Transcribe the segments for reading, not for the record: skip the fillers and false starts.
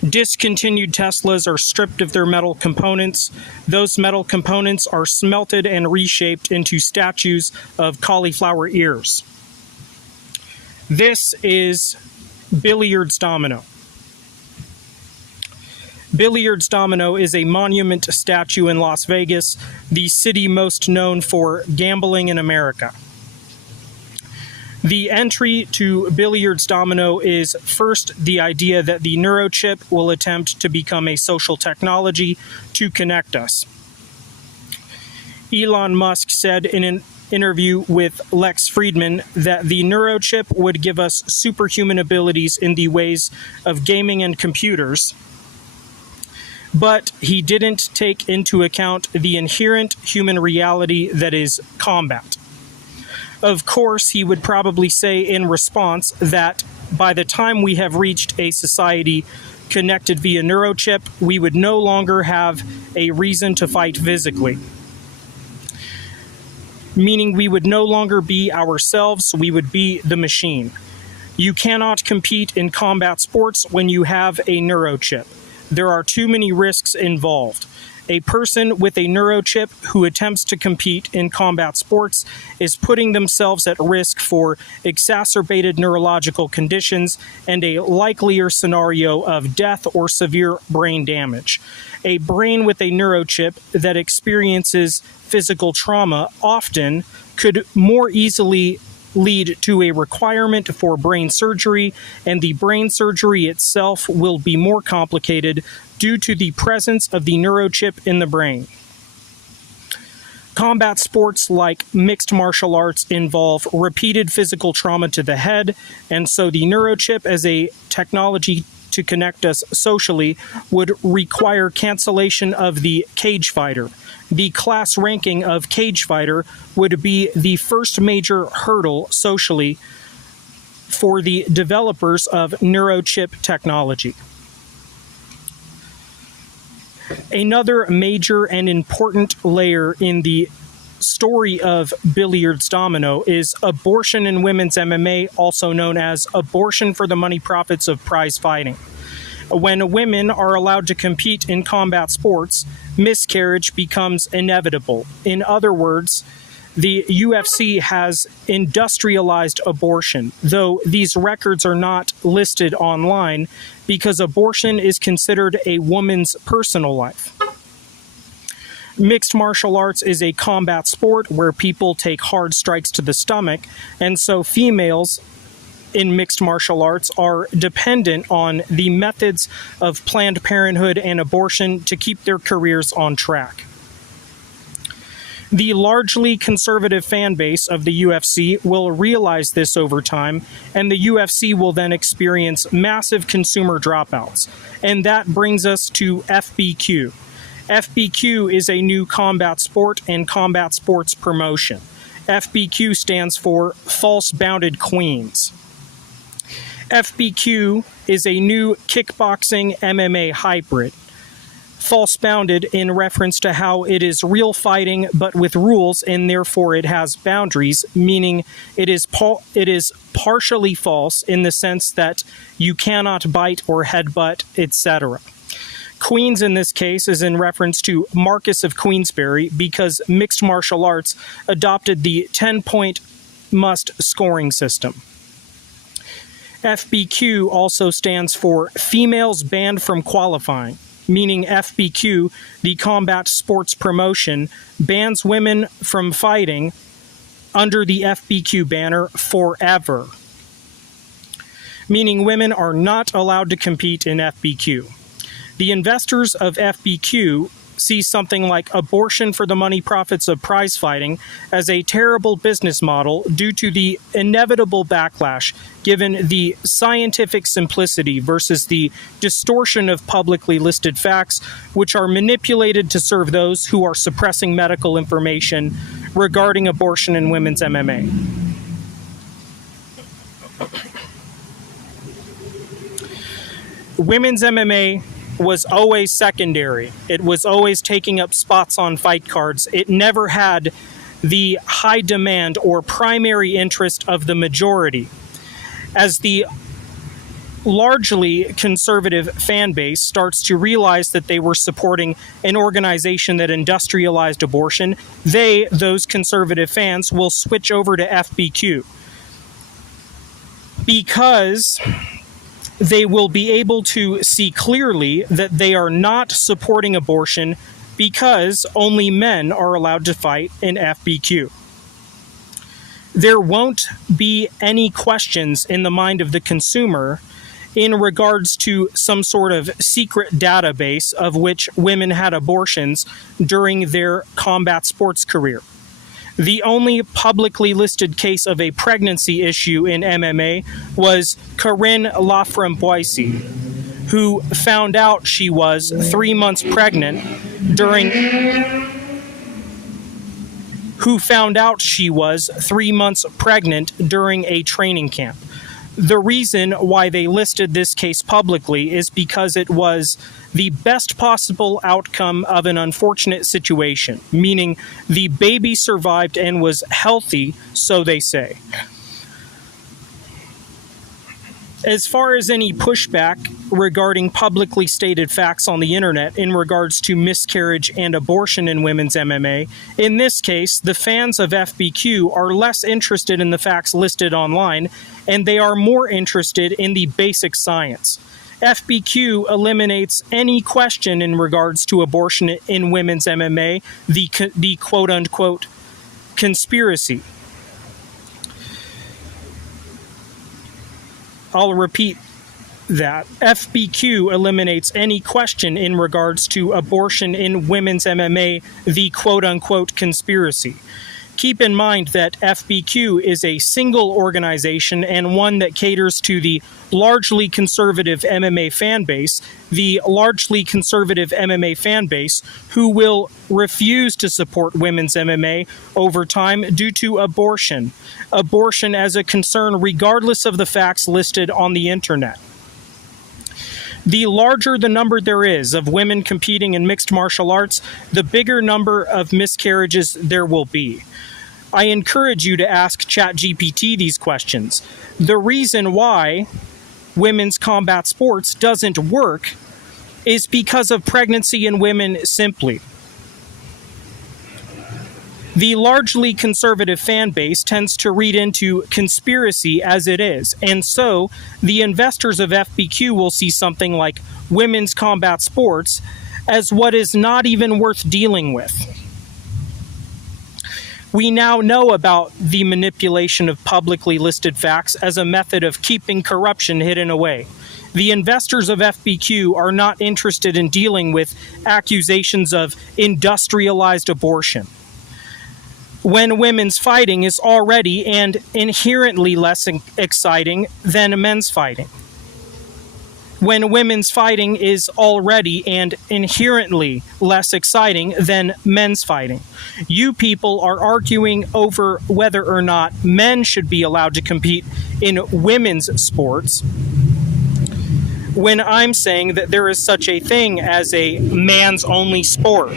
Discontinued Teslas are stripped of their metal components. Those metal components are smelted and reshaped into statues of cauliflower ears. This is Billiards Domino. Billiards Domino is a monument statue in Las Vegas, the city most known for gambling in America. The entry to Billiards Domino is first the idea that the neurochip will attempt to become a social technology to connect us. Elon Musk said in an interview with Lex Friedman that the neurochip would give us superhuman abilities in the ways of gaming and computers, but he didn't take into account the inherent human reality that is combat. Of course, he would probably say in response that by the time we have reached a society connected via neurochip, we would no longer have a reason to fight physically. Meaning we would no longer be ourselves, we would be the machine. You cannot compete in combat sports when you have a neurochip. There are too many risks involved. A person with a neurochip who attempts to compete in combat sports is putting themselves at risk for exacerbated neurological conditions and a likelier scenario of death or severe brain damage. A brain with a neurochip that experiences physical trauma often could more easily lead to a requirement for brain surgery, and the brain surgery itself will be more complicated due to the presence of the neurochip in the brain. Combat sports like mixed martial arts involve repeated physical trauma to the head, and so the neurochip as a technology to connect us socially would require cancellation of the cage fighter. The class ranking of cage fighter would be the first major hurdle socially for the developers of neurochip technology. Another major and important layer in the story of Billiards Domino is abortion in women's MMA, also known as abortion for the money profits of prize fighting. When women are allowed to compete in combat sports, miscarriage becomes inevitable. In other words, the UFC has industrialized abortion, though these records are not listed online because abortion is considered a woman's personal life. Mixed martial arts is a combat sport where people take hard strikes to the stomach, and so females in mixed martial arts are dependent on the methods of Planned Parenthood and abortion to keep their careers on track. The largely conservative fan base of the UFC will realize this over time, and the UFC will then experience massive consumer dropouts. And that brings us to FBQ. FBQ is a new combat sport and combat sports promotion. FBQ stands for False Bounded Queens. FBQ is a new kickboxing MMA hybrid. False bounded in reference to how it is real fighting but with rules, and therefore it has boundaries, meaning it is partially false in the sense that you cannot bite or headbutt, etc. Queens in this case is in reference to Marcus of Queensberry because mixed martial arts adopted the 10-point must scoring system. FBQ also stands for Females Banned from Qualifying, meaning FBQ, the combat sports promotion, bans women from fighting under the FBQ banner forever, meaning women are not allowed to compete in FBQ. The investors of FBQ see something like abortion for the money profits of prize fighting as a terrible business model due to the inevitable backlash given the scientific simplicity versus the distortion of publicly listed facts, which are manipulated to serve those who are suppressing medical information regarding abortion in women's MMA. Women's MMA was always secondary. It was always taking up spots on fight cards. It never had the high demand or primary interest of the majority. As the largely conservative fan base starts to realize that they were supporting an organization that industrialized abortion, those conservative fans, will switch over to FBQ because they will be able to see clearly that they are not supporting abortion because only men are allowed to fight in FBQ. There won't be any questions in the mind of the consumer in regards to some sort of secret database of which women had abortions during their combat sports career. The only publicly listed case of a pregnancy issue in MMA was Corinne Laframboise, who found out she was 3 months pregnant during a training camp. The reason why they listed this case publicly is because it was the best possible outcome of an unfortunate situation, meaning the baby survived and was healthy, so they say. As far as any pushback regarding publicly stated facts on the internet in regards to miscarriage and abortion in women's MMA, in this case, the fans of FBQ are less interested in the facts listed online, and they are more interested in the basic science. FBQ eliminates any question in regards to abortion in women's MMA, the quote-unquote conspiracy. I'll repeat that. FBQ eliminates any question in regards to abortion in women's MMA, the quote-unquote conspiracy. Keep in mind that FBQ is a single organization and one that caters to the largely conservative MMA fan base, who will refuse to support women's MMA over time due to abortion as a concern regardless of the facts listed on the internet. The larger the number there is of women competing in mixed martial arts, the bigger number of miscarriages there will be. I encourage you to ask ChatGPT these questions. The reason why women's combat sports doesn't work is because of pregnancy in women simply. The largely conservative fan base tends to read into conspiracy as it is, and so the investors of FBQ will see something like women's combat sports as what is not even worth dealing with. We now know about the manipulation of publicly listed facts as a method of keeping corruption hidden away. The investors of FBQ are not interested in dealing with accusations of industrialized abortion, when women's fighting is already and inherently less exciting than men's fighting. When women's fighting is already and inherently less exciting than men's fighting. You people are arguing over whether or not men should be allowed to compete in women's sports, when I'm saying that there is such a thing as a man's-only sport.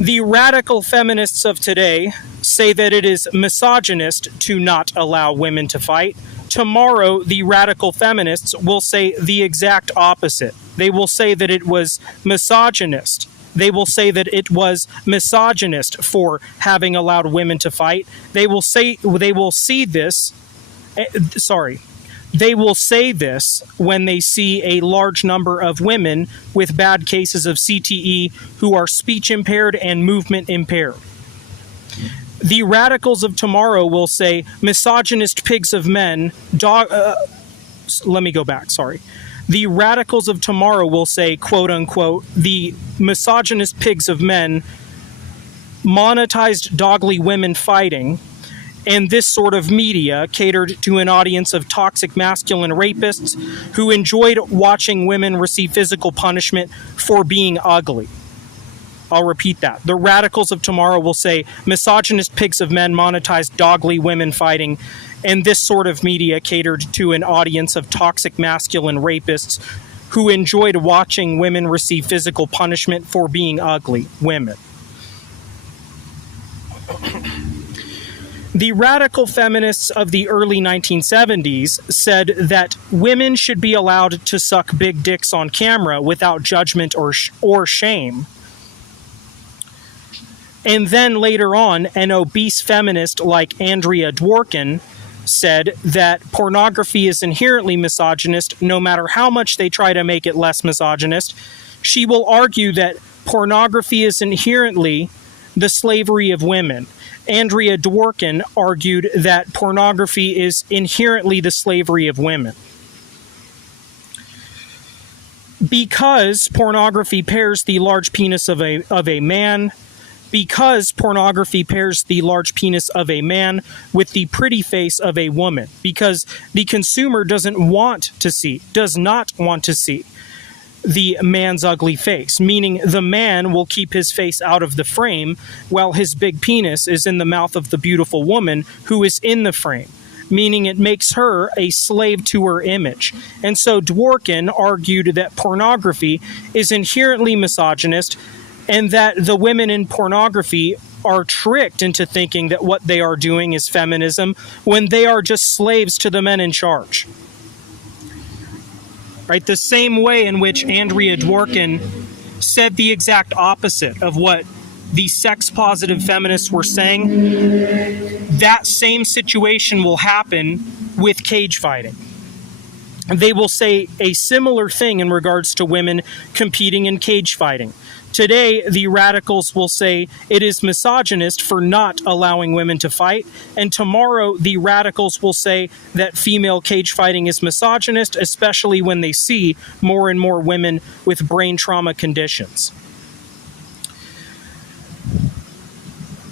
The radical feminists of today say that it is misogynist to not allow women to fight. Tomorrow, the radical feminists will say the exact opposite. They will say that it was misogynist. They will say that it was misogynist for having allowed women to fight. They will say this when they see a large number of women with bad cases of CTE who are speech impaired and movement impaired. The radicals of tomorrow will say misogynist pigs of men, The radicals of tomorrow will say, quote unquote, the misogynist pigs of men monetized dogly women fighting, and this sort of media catered to an audience of toxic masculine rapists who enjoyed watching women receive physical punishment for being ugly. I'll repeat that. The radicals of tomorrow will say misogynist pigs of men monetized dogly women fighting, and this sort of media catered to an audience of toxic masculine rapists who enjoyed watching women receive physical punishment for being ugly women. The radical feminists of the early 1970s said that women should be allowed to suck big dicks on camera without judgment or shame. And then later on, an obese feminist like Andrea Dworkin said that pornography is inherently misogynist, no matter how much they try to make it less misogynist. She will argue that pornography is inherently the slavery of women. Andrea Dworkin argued that pornography is inherently the slavery of women. Because pornography pairs the large penis of a man, because pornography pairs the large penis of a man with the pretty face of a woman, because the consumer does not want to see the man's ugly face, meaning the man will keep his face out of the frame while his big penis is in the mouth of the beautiful woman who is in the frame, meaning it makes her a slave to her image. And so Dworkin argued that pornography is inherently misogynist and that the women in pornography are tricked into thinking that what they are doing is feminism when they are just slaves to the men in charge. Right? The same way in which Andrea Dworkin said the exact opposite of what the sex-positive feminists were saying, that same situation will happen with cage fighting. They will say a similar thing in regards to women competing in cage fighting. Today, the radicals will say it is misogynist for not allowing women to fight, and tomorrow the radicals will say that female cage fighting is misogynist, especially when they see more and more women with brain trauma conditions.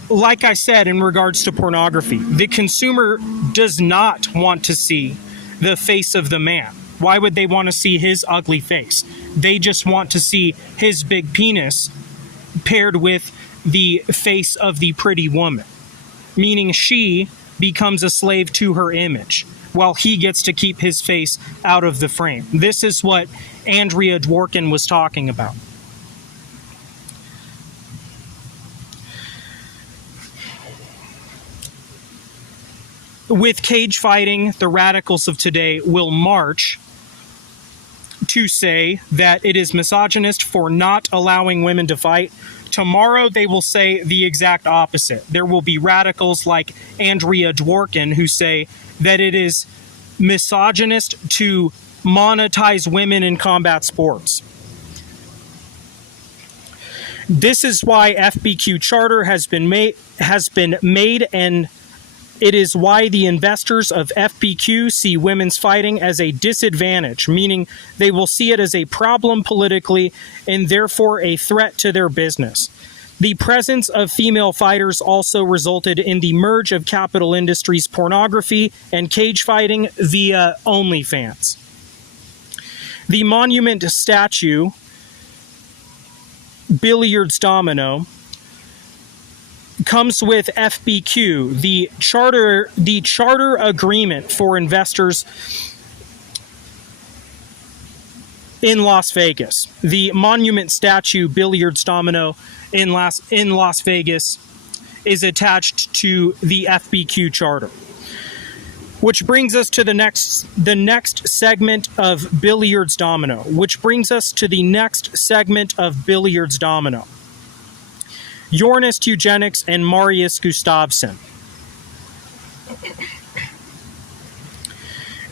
Like I said in regards to pornography, the consumer does not want to see the face of the man. Why would they want to see his ugly face? They just want to see his big penis paired with the face of the pretty woman, meaning she becomes a slave to her image while he gets to keep his face out of the frame. This is what Andrea Dworkin was talking about. With cage fighting, the radicals of today will march to say that it is misogynist for not allowing women to fight. Tomorrow they will say the exact opposite. There will be radicals like Andrea Dworkin who say that it is misogynist to monetize women in combat sports. This is why FBQ charter has been made, and it is why the investors of FBQ see women's fighting as a disadvantage, meaning they will see it as a problem politically and therefore a threat to their business. The presence of female fighters also resulted in the merge of Capital Industries pornography and cage fighting via OnlyFans. The monument statue, Billiards Domino, comes with FBQ, the charter agreement for investors in Las Vegas. The monument statue Billiards Domino in Las Vegas is attached to the FBQ charter. Which brings us to the next segment of Billiards Domino. Yornist Eugenics and Marius Gustafsson.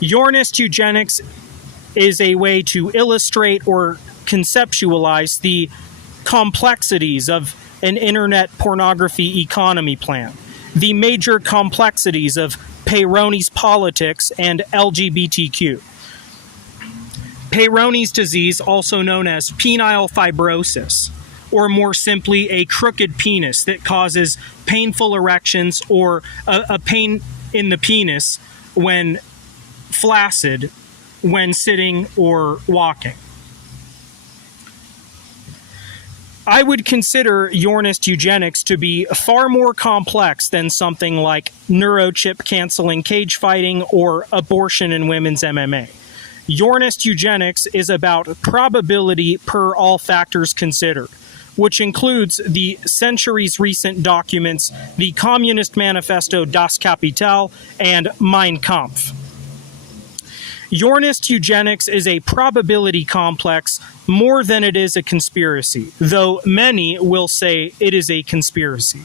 Yornist Eugenics is a way to illustrate or conceptualize the complexities of an internet pornography economy plan, the major complexities of Peyronie's politics and LGBTQ. Peyronie's disease, also known as penile fibrosis, or more simply, a crooked penis that causes painful erections or a pain in the penis when flaccid, when sitting or walking. I would consider Yornist Eugenics to be far more complex than something like neurochip canceling cage fighting or abortion in women's MMA. Yornist Eugenics is about probability per all factors considered. which includes the centuries recent documents, the Communist Manifesto Das Kapital and Mein Kampf. Yornist eugenics is a probability complex more than it is a conspiracy, though many will say it is a conspiracy.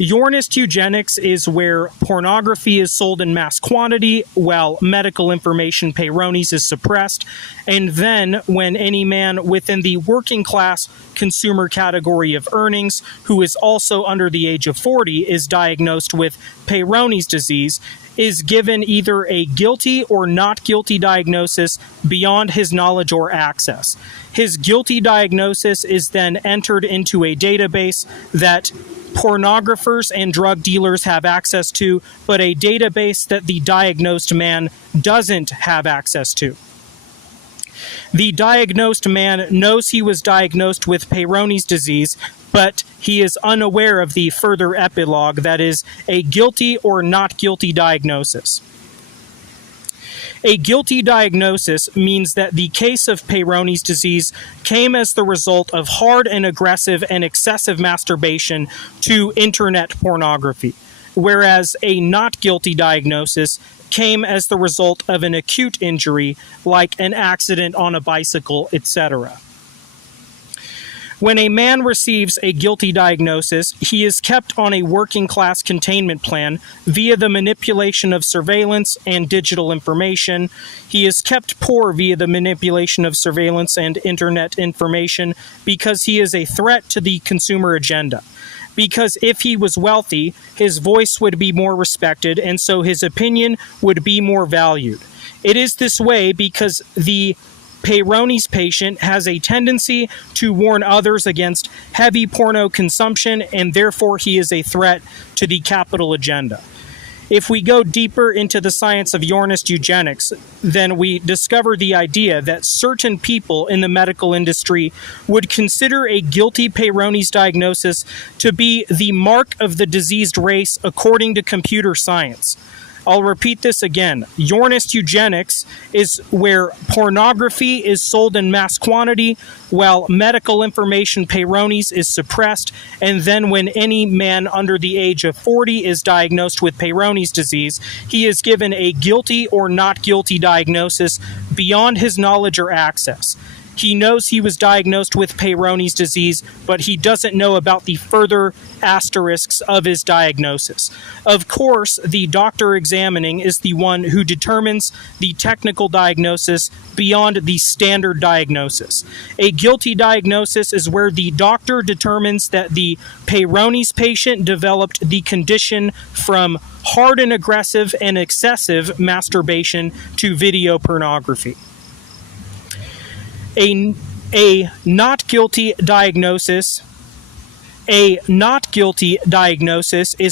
Yornist eugenics is where pornography is sold in mass quantity while medical information Peyronie's is suppressed, and then when any man within the working class consumer category of earnings who is also under the age of 40 is diagnosed with Peyronie's disease is given either a guilty or not guilty diagnosis beyond his knowledge or access. His guilty diagnosis is then entered into a database that pornographers and drug dealers have access to, but a database that the diagnosed man doesn't have access to. The diagnosed man knows he was diagnosed with Peyronie's disease, but he is unaware of the further epilogue, that is, a guilty or not guilty diagnosis. A guilty diagnosis means that the case of Peyronie's disease came as the result of hard and aggressive and excessive masturbation to internet pornography, whereas a not guilty diagnosis came as the result of an acute injury like an accident on a bicycle, etc. When a man receives a guilty diagnosis, he is kept on a working-class containment plan via the manipulation of surveillance and digital information. He is kept poor via the manipulation of surveillance and internet information because he is a threat to the consumer agenda. Because if he was wealthy, his voice would be more respected, and so his opinion would be more valued. It is this way because the Peyronie's patient has a tendency to warn others against heavy porno consumption, and therefore he is a threat to the capital agenda. If we go deeper into the science of Yornist eugenics, then we discover the idea that certain people in the medical industry would consider a guilty Peyronie's diagnosis to be the mark of the diseased race according to computer science. I'll repeat this again. Yornist eugenics is where pornography is sold in mass quantity while medical information Peyronie's is suppressed, and then when any man under the age of 40 is diagnosed with Peyronie's disease, he is given a guilty or not guilty diagnosis beyond his knowledge or access. He knows he was diagnosed with Peyronie's disease, but he doesn't know about the further asterisks of his diagnosis. Of course, the doctor examining is the one who determines the technical diagnosis beyond the standard diagnosis. A guilty diagnosis is where the doctor determines that the Peyronie's patient developed the condition from hard and aggressive and excessive masturbation to video pornography. A not guilty diagnosis is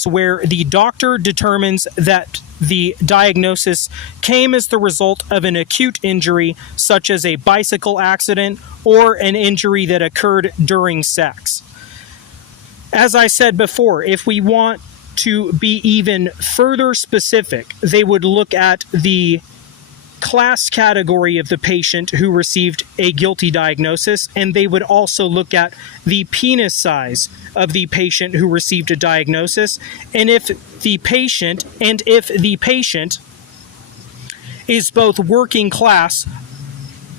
where the doctor determines that the diagnosis came as the result of an acute injury, such as a bicycle accident or an injury that occurred during sex. As I said before, if we want to be even further specific, they would look at the class category of the patient who received a guilty diagnosis, and they would also look at the penis size of the patient who received a diagnosis, and if the patient is both working class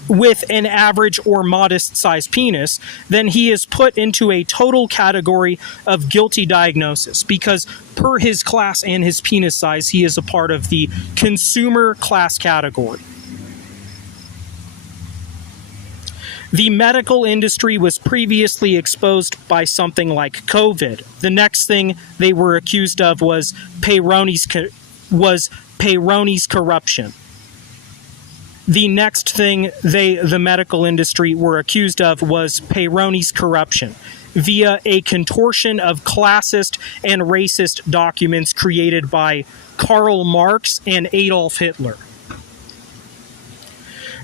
with an average or modest sized penis, then he is put into a total category of guilty diagnosis, because per his class and his penis size, he is a part of the consumer class category. The medical industry was previously exposed by something like COVID. The next thing they were accused of was Peyronie's corruption. The next thing the medical industry were accused of was Peyronie's corruption via a contortion of classist and racist documents created by Karl Marx and Adolf Hitler.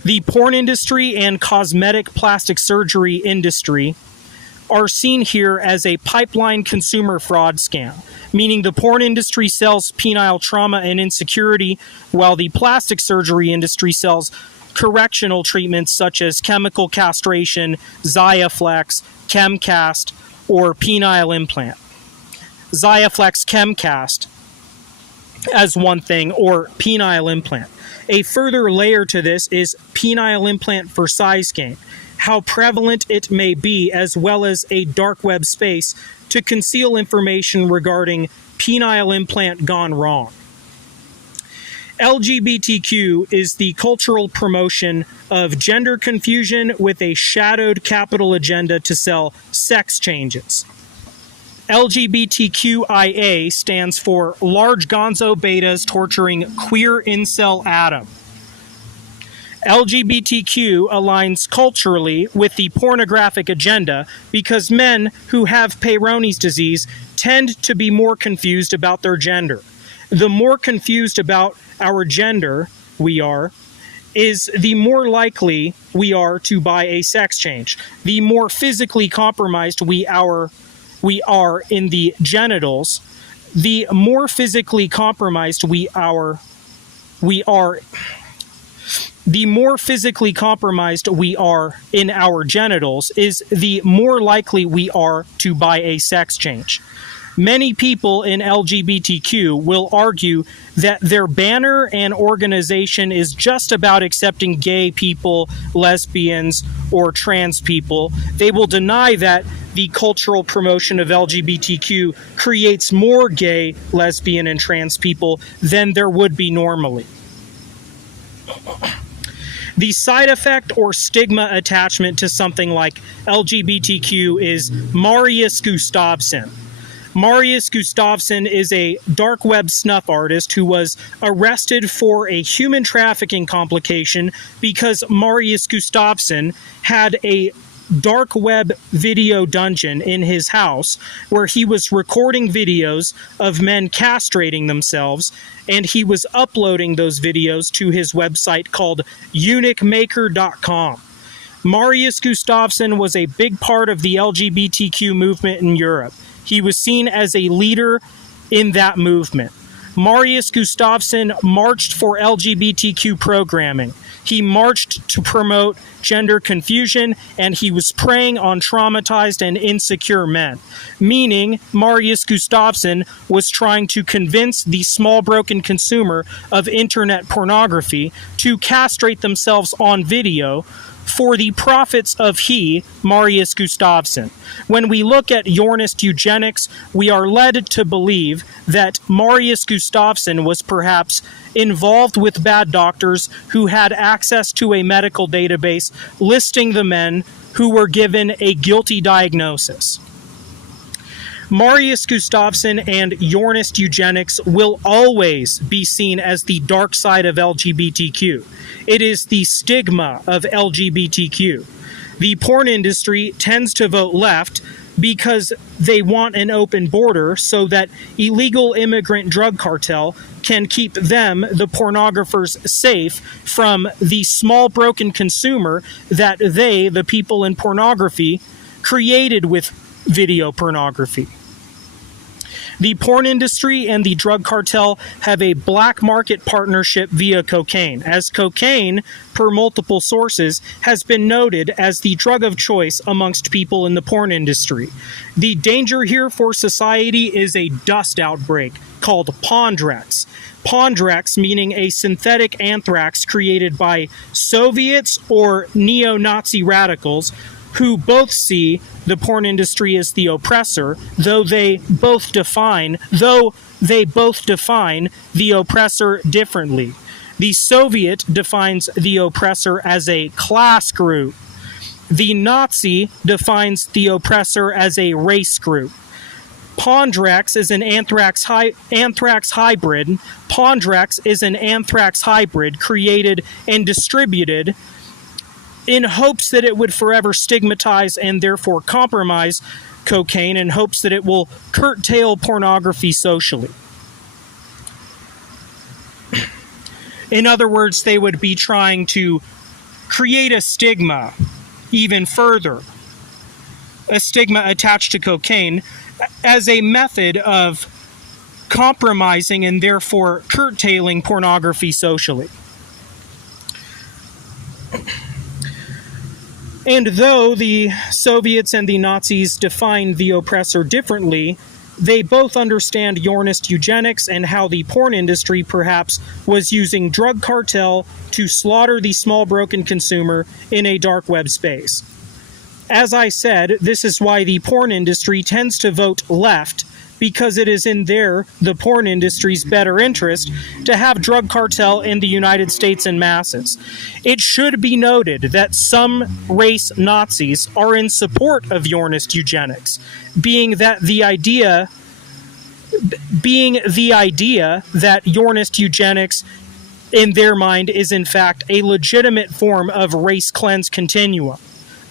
The porn industry and cosmetic plastic surgery industry are seen here as a pipeline consumer fraud scam, meaning the porn industry sells penile trauma and insecurity, while the plastic surgery industry sells correctional treatments such as chemical castration, Xiaflex, Chemcast, or penile implant. Xiaflex Chemcast as one thing, or penile implant. A further layer to this is penile implant for size gain, how prevalent it may be, as well as a dark web space to conceal information regarding penile implant gone wrong. LGBTQ is the cultural promotion of gender confusion with a shadowed capital agenda to sell sex changes. LGBTQIA stands for Large Gonzo Betas Torturing Queer Incel Adam. LGBTQ aligns culturally with the pornographic agenda because men who have Peyronie's disease tend to be more confused about their gender. The more confused about our gender we are, is the more likely we are to buy a sex change. The more physically compromised we are in the genitals, the more physically compromised we are in our genitals, is the more likely we are to buy a sex change. Many people in LGBTQ will argue that their banner and organization is just about accepting gay people, lesbians, or trans people. They will deny that the cultural promotion of LGBTQ creates more gay, lesbian, and trans people than there would be normally. The side effect or stigma attachment to something like LGBTQ is Marius Gustafsson. Marius Gustafsson is a dark web snuff artist who was arrested for a human trafficking complication because Marius Gustafsson had a dark web video dungeon in his house where he was recording videos of men castrating themselves, and he was uploading those videos to his website called eunuchmaker.com. Marius Gustafsson was a big part of the LGBTQ movement in Europe. He was seen as a leader in that movement. Marius Gustafsson marched for LGBTQ programming. He marched to promote gender confusion, and he was preying on traumatized and insecure men. Meaning, Marius Gustafsson was trying to convince the small broken consumer of internet pornography to castrate themselves on video for the profits of he, Marius Gustafsson. When we look at Yornist eugenics, we are led to believe that Marius Gustafsson was perhaps involved with bad doctors who had access to a medical database listing the men who were given a guilty diagnosis. Marius Gustafsson and Yornist eugenics will always be seen as the dark side of LGBTQ. It is the stigma of LGBTQ. The porn industry tends to vote left because they want an open border so that illegal immigrant drug cartel can keep them, the pornographers, safe from the small broken consumer that they, the people in pornography, created with video pornography. The porn industry and the drug cartel have a black market partnership via cocaine, as cocaine, per multiple sources, has been noted as the drug of choice amongst people in the porn industry. The danger here for society is a dust outbreak called Pondrex. Pondrex meaning a synthetic anthrax created by Soviets or neo-Nazi radicals who both see the porn industry as the oppressor, though they both define the oppressor differently. The Soviet defines the oppressor as a class group. The Nazi defines the oppressor as a race group. Pondrex is an anthrax hybrid. Pondrex is an anthrax hybrid created and distributed in hopes that it would forever stigmatize and therefore compromise cocaine, in hopes that it will curtail pornography socially. In other words, they would be trying to create a stigma even further, a stigma attached to cocaine, as a method of compromising and therefore curtailing pornography socially. And though the Soviets and the Nazis defined the oppressor differently, they both understand Yornist eugenics and how the porn industry perhaps was using drug cartel to slaughter the small broken consumer in a dark web space. As I said, this is why the porn industry tends to vote left, because it is in the porn industry's better interest to have drug cartel in the United States in masses. It should be noted that some race Nazis are in support of Yornist eugenics, being the idea that Yornist eugenics in their mind is in fact a legitimate form of race cleanse continuum.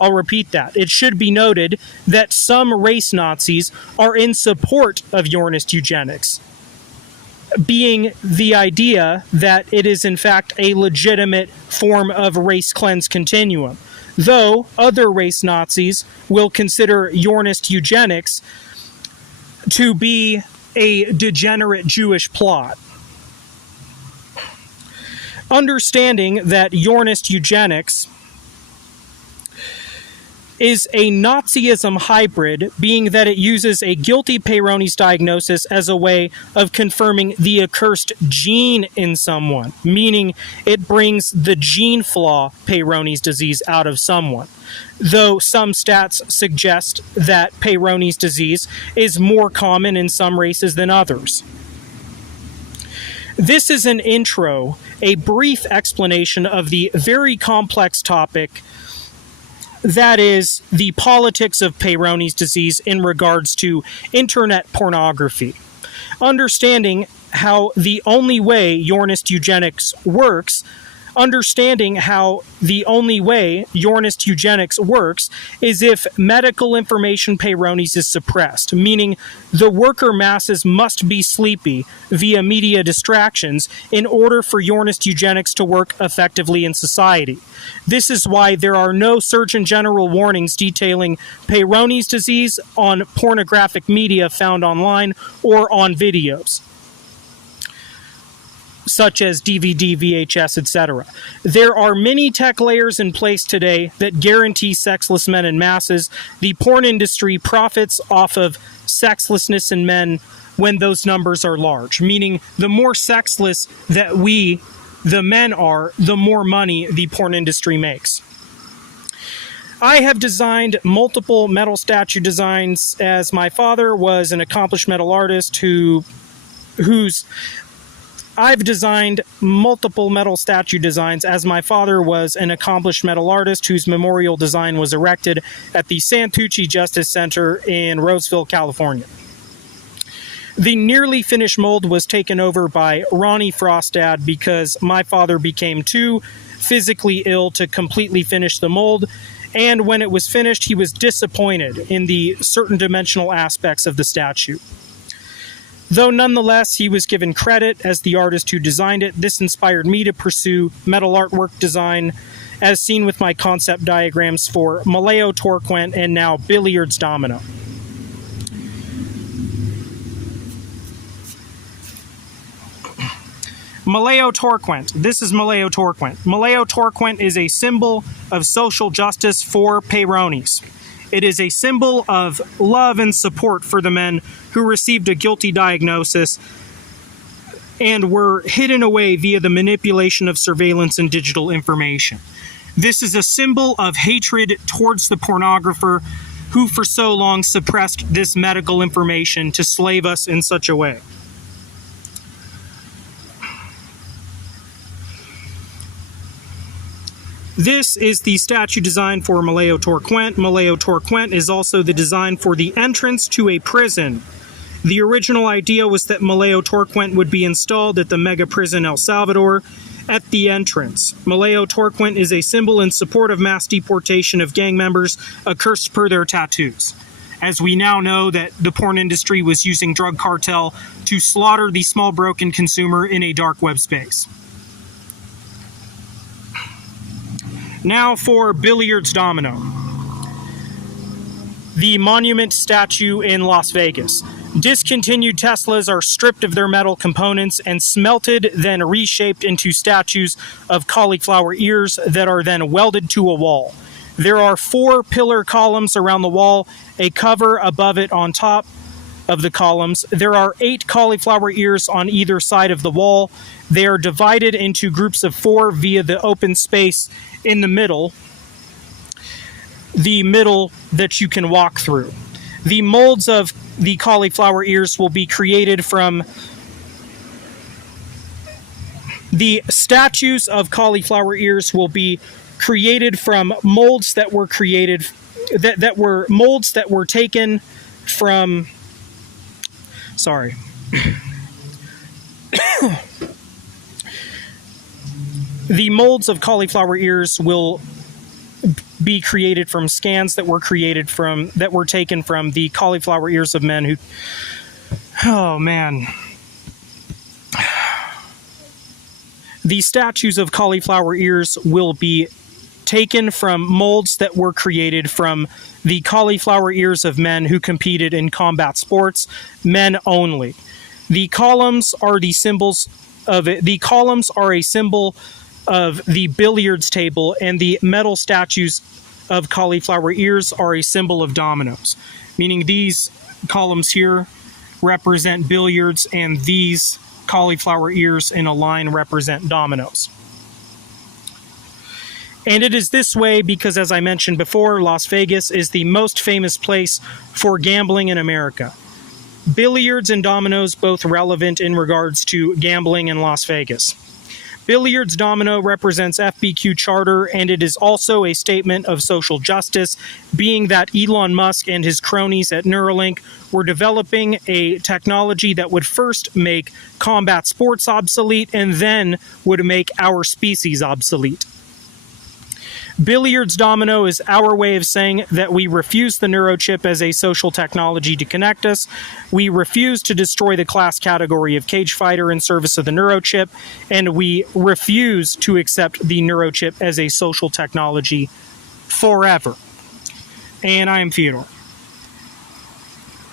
I'll repeat that. It should be noted that some race Nazis are in support of Yornist eugenics, being the idea that it is in fact a legitimate form of race cleanse continuum, though other race Nazis will consider Yornist eugenics to be a degenerate Jewish plot. Understanding that Yornist eugenics is a Nazism hybrid, being that it uses a guilty Peyronie's diagnosis as a way of confirming the accursed gene in someone, meaning it brings the gene flaw Peyronie's disease out of someone. Though some stats suggest that Peyronie's disease is more common in some races than others. This is an intro, a brief explanation of the very complex topic that is the politics of Peyronie's disease in regards to internet pornography. Understanding how the only way Yornist eugenics works is if medical information Peyronie's is suppressed, meaning the worker masses must be sleepy via media distractions in order for Yornist eugenics to work effectively in society. This is why there are no Surgeon General warnings detailing Peyronie's disease on pornographic media found online or on videos, such as DVD, VHS, etc. There are many tech layers in place today that guarantee sexless men in masses. The porn industry profits off of sexlessness in men when those numbers are large, meaning the more sexless that the men are, the more money the porn industry makes. I have designed multiple metal statue designs, as my father was an accomplished metal artist I've designed multiple metal statue designs, as my father was an accomplished metal artist whose memorial design was erected at the Santucci Justice Center in Roseville, California. The nearly finished mold was taken over by Ronnie Frostad because my father became too physically ill to completely finish the mold, and when it was finished, he was disappointed in the certain dimensional aspects of the statue. Though nonetheless he was given credit as the artist who designed it, this inspired me to pursue metal artwork design, as seen with my concept diagrams for Maleo Torquent and now Billiards Domino. Maleo Torquent. This is Maleo Torquent. Maleo Torquent is a symbol of social justice for Peyronie's. It is a symbol of love and support for the men who received a guilty diagnosis and were hidden away via the manipulation of surveillance and digital information. This is a symbol of hatred towards the pornographer who for so long suppressed this medical information to slave us in such a way. This is the statue design for Maleo Torquent. Maleo Torquent is also the design for the entrance to a prison. The original idea was that Maleo Torquent would be installed at the mega prison El Salvador at the entrance. Maleo Torquent is a symbol in support of mass deportation of gang members accursed per their tattoos. As we now know that the porn industry was using drug cartel to slaughter the small broken consumer in a dark web space. Now for Billiards Domino, the monument statue in Las Vegas. Discontinued Teslas are stripped of their metal components and smelted, then reshaped into statues of cauliflower ears that are then welded to a wall. There are 4 pillar columns around the wall, a cover above it on top of the columns. There are 8 cauliflower ears on either side of the wall. They are divided into groups of 4 via the open space in the middle that you can walk through. The molds of the cauliflower ears will be created from the statues of cauliflower ears will be created from molds that were created that were molds that were taken from the molds of cauliflower ears will be created from scans that were taken from the cauliflower ears of men who, oh man. The statues of cauliflower ears will be taken from molds that were created from the cauliflower ears of men who competed in combat sports, men only. The columns are the symbols of it. The columns are a symbol of the billiards table, and the metal statues of cauliflower ears are a symbol of dominoes, meaning these columns here represent billiards and these cauliflower ears in a line represent dominoes. And it is this way because, as I mentioned before, Las Vegas is the most famous place for gambling in America. Billiards and dominoes both relevant in regards to gambling in Las Vegas. Billiards domino represents FBQ charter, and it is also a statement of social justice, being that Elon Musk and his cronies at Neuralink were developing a technology that would first make combat sports obsolete and then would make our species obsolete. Billiards domino is our way of saying that we refuse the neurochip as a social technology to connect us. We refuse to destroy the class category of cage fighter in service of the neurochip, and we refuse to accept the neurochip as a social technology forever. And I am Feodor.